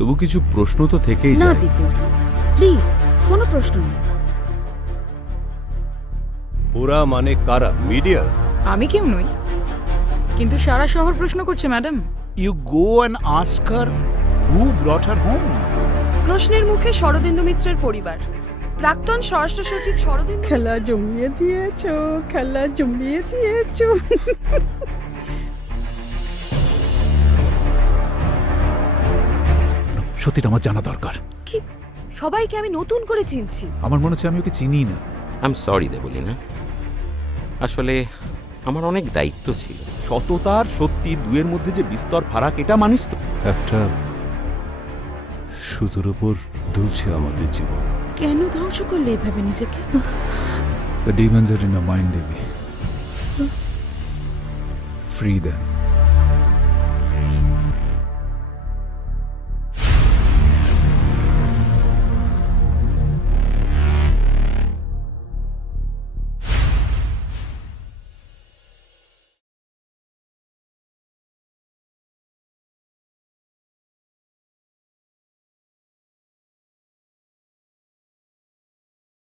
তবু কিছু প্রশ্ন তো থেকেই যায়। না দিব্যেন্দু, প্লিজ, কোনো প্রশ্ন নেই। ওরা মানে কারা? মিডিয়া? আমি কেউ নই, কিন্তু সারা শহর প্রশ্ন করছে madam. You go and ask her who brought her home. প্রশ্নের মুখে শরদিন্দু মিত্রের পরিবার। প্রাক্তন স্বরাষ্ট্র সচিব শরদিন্দু। খেলা জমিয়ে দিয়েছো, খেলা জমিয়ে দিয়েছো। সত্যিটা আমার জানা দরকার। কি সবাইকে আমি নতুন করে চিনছি? আমার মনে হচ্ছে আমি ওকে চিনি না। আই এম সরি দেবলীনা, আসলে আমার অনেক দায়িত্ব ছিল। সততার সত্যি দুয়ের মধ্যে যে বিস্তর ফারাক, এটা মানিস তো? একটা সুতোর উপর দুলছে আমাদের জীবন। কেন ধ্বংস করলে এভাবে নিজেকে? The demons are in your mind, Devi. Free them.